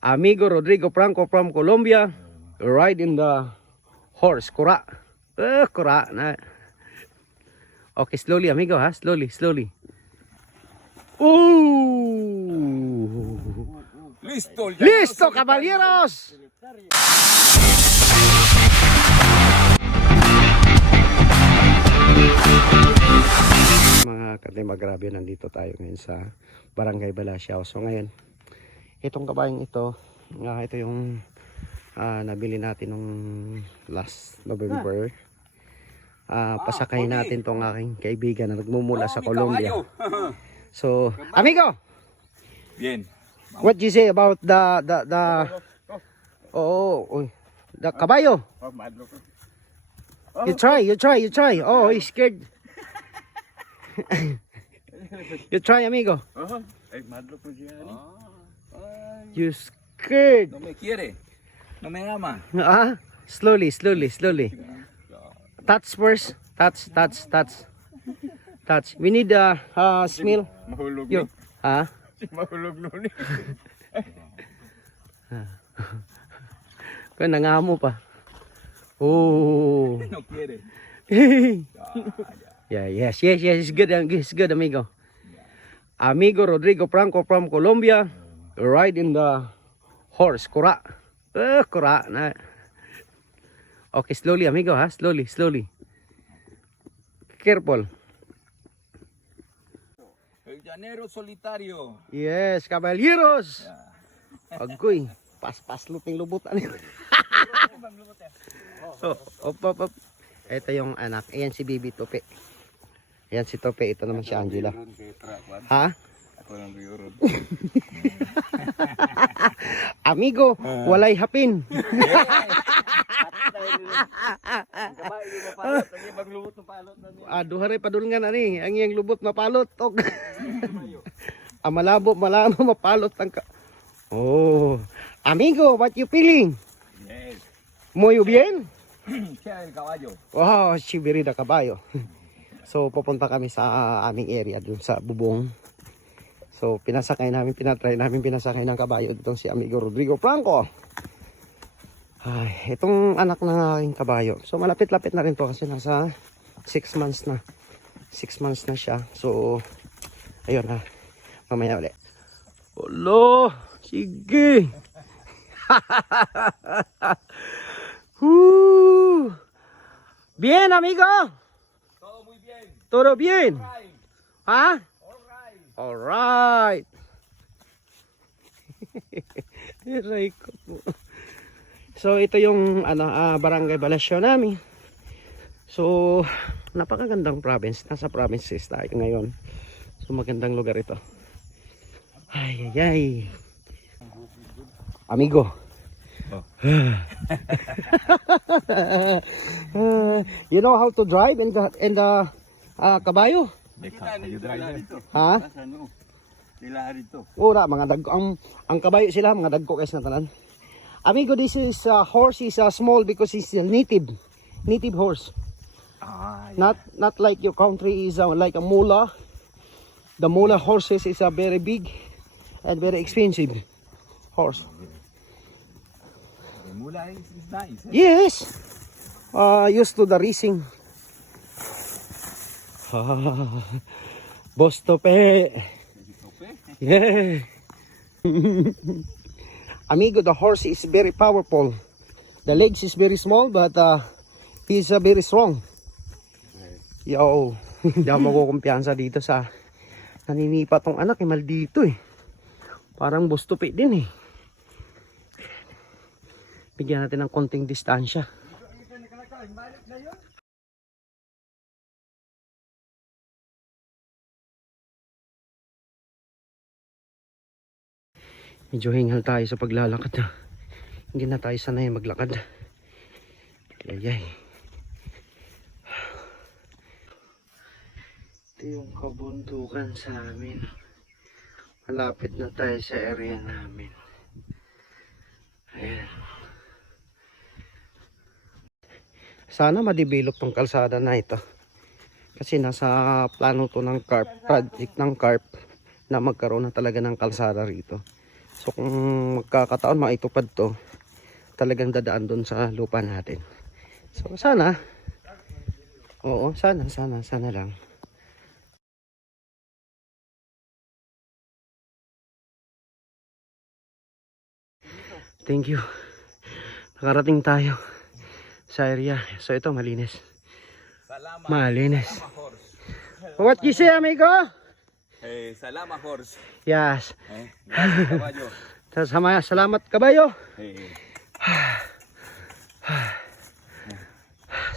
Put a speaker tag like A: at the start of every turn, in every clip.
A: Amigo Rodrigo Franco from Colombia. Ride in the horse. Kura. Eh, kura. Na. Okay, slowly amigo ha. Slowly, slowly. Ooh.
B: Listo, ya
A: Listo, caballeros. Mga katimagrabyo, nandito tayo ngayon sa Barangay Balasiao. So ngayon, itong kabayang ito, nga ito yung ah, nabili natin nung last November. Ah, pasakay natin tong aking kaibigan na nagmumula sa Colombia. So, amigo,
B: Bien.
A: What do you say about the the the Oh, oh, the kabayo? You try, you try, you try. Oh, he's scared. you try, amigo.
B: Ay, madlo po siya. Ay,
A: You scared.
B: no me quiere. No me ama.
A: Ah, slowly, slowly, slowly. Touch first. Touch, touch, touch. Touch. We need a uh, smell.
B: Mahulog
A: Yo. Ah.
B: Mahulog nun eh.
A: Kaya nangamo pa. Oh.
B: No quiere.
A: yeah, yes, yes, yes. It's good, it's good, amigo. Amigo Rodrigo Franco from Colombia. Ride in the horse. Kura. Eh, kura. Na. Okay, slowly, amigo, ha? Slowly, slowly. Careful.
B: El llanero solitario.
A: Yes, caballeros. Agoy. Pas-pas luping lubutan. so, op, op, op. Ito yung anak. Ayan si Bibi Tope. Ayan si Tope. Ito naman si Angela. Ha?
B: Lang biyurod.
A: Amigo, walay hapin. Ah, duhare padulngan ani, ang iyang lubot mapalot og. ah, malabo, malabo mapalot ang ka. Oh, amigo, what you feeling?
B: Yes.
A: Muy bien?
B: Siya caballo.
A: Wow, Sibirida kabayo. So, pupunta kami sa ah, aming area dun sa Bubong. So, pinasakay namin, pinatry namin pinasakay ng kabayo itong si amigo Rodrigo Franco. Ay, itong anak ng aking kabayo. So, malapit-lapit na rin to kasi nasa 6 months na. 6 months na siya. So, ayun ha. Mamaya ulit. Olo, sige. Woo! Bien, amigo.
B: Todo muy bien.
A: Todo bien. Ha?
B: Alright.
A: Aray ko po. So ito yung ano ah, barangay Balasyo namin. So napakagandang province. Nasa provinces tayo ngayon. So magandang lugar ito. Ay ay ay. Amigo.
B: Oh.
A: Uh, you know how to drive in the in the ah, kabayo?
B: Drive
A: Ha?
B: Ano? Nila rito.
A: Ura, mga dag ang ang kabayo sila mga dagko guys na tanan. Amigo, this is uh, horse is uh, small because it's a native native horse.
B: Ah,
A: Not not like your country is uh, like a mula. The mula horses is a very big and very expensive horse.
B: the mula is, is nice. Eh?
A: Yes. Uh, used to the racing. Boss Tope. Yeah. Amigo, the horse is very powerful. The legs is very small but uh, he's uh, very strong. Yo, hindi ako makukumpiyansa dito sa naninipa tong anak eh, maldito eh. Parang boss Tope din eh. Bigyan natin ng konting distansya. Medyo hingal tayo sa paglalakad. Hindi na tayo sanay maglakad. Ayay. Ito yung kabundukan sa amin. Malapit na tayo sa area namin. Ayan. Sana ma-develop tong kalsada na ito. Kasi nasa plano to ng CARP, project ng CARP na magkaroon na talaga ng kalsada rito. So kung magkakataon maitupad to, talagang dadaan doon sa lupa natin. So sana, oo, sana, sana, sana lang. Thank you. Nakarating tayo sa area. So ito malinis. Malinis. What you say, amigo?
B: Eh, salamat, horse.
A: Yes.
B: Eh, gracias.
A: Sama, salamat kabayo.
B: Eh,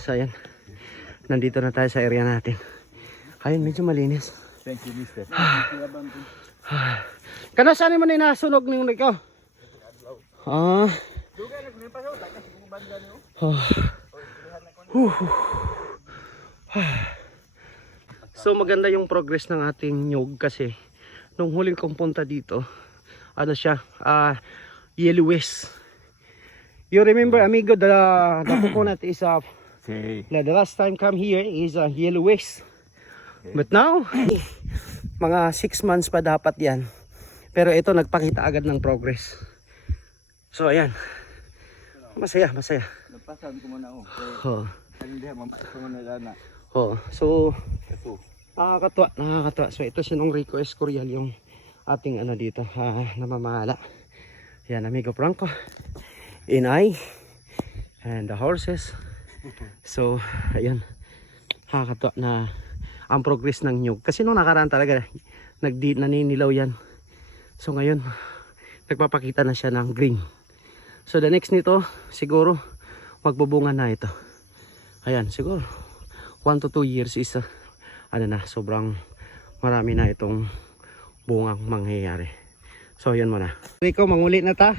A: So ayan. Nandito na tayo sa area natin. Ayun, medyo malinis.
B: thank you, mister.
A: Kana saan mo na nasunog ni ko? Ah. Ah. Huh. So maganda yung progress ng ating nyug kasi nung huling kong punta dito, ano siya, ah yellowish. You remember amigo the the coconut is uh,
B: Sí.
A: the last time come here is uh, yellowish. But now, mga 6 months pa dapat yan. Pero ito nagpakita agad ng progress. So ayan. Masaya, masaya.
B: Napasan ko muna ako.
A: Oh.
B: Kaya hindi, mamaya ko muna lana.
A: Oh. So
B: Ito.
A: Nakakatuwa, nakakatuwa. So ito si nung Rico Escorial yung ating ano dito, ah, namamahala. Yan, amigo Franco. Inay. And the horses. So, ayun. Nakakatuwa na ang progress ng nyug. Kasi nung nakaraan talaga, nagdi, naninilaw yan. So ngayon, nagpapakita na siya ng green. So the next nito, siguro, magbubunga na ito. Ayan, siguro, 1 to 2 years is, uh, ano na, sobrang marami na itong bungang mangyayari. So, yan muna. Rico, manguli na ta.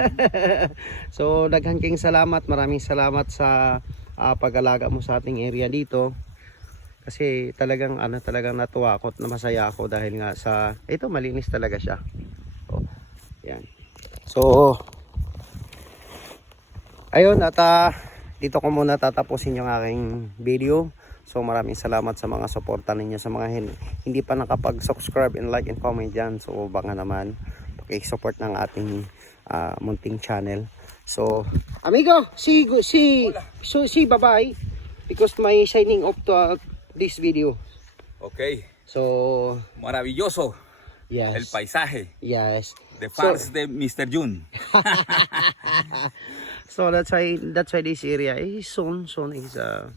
A: so, daghan king salamat. Maraming salamat sa ah, pag-alaga mo sa ating area dito. Kasi talagang ano talagang natuwa ako at masaya ako dahil nga sa ito malinis talaga siya. Oh. Yan. So Ayun at ah, dito ko muna tatapusin yung aking video. So maraming salamat sa mga suporta ninyo sa mga hin- hindi pa nakapag-subscribe and like and comment dyan. So baka naman paki-support ng ating ah, munting channel. So amigo, si si so si bye because my signing off to ah, this video.
B: Ok.
A: So
B: Maravilloso
A: yes.
B: el paisaje.
A: Yes.
B: The
A: So-
B: fans de Mr. Jun.
A: So that's why that's why this area is soon soon is uh,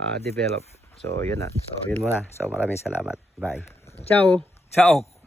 A: uh developed. So yun na. So yun muna. So maraming salamat. Bye. Ciao.
B: Chao.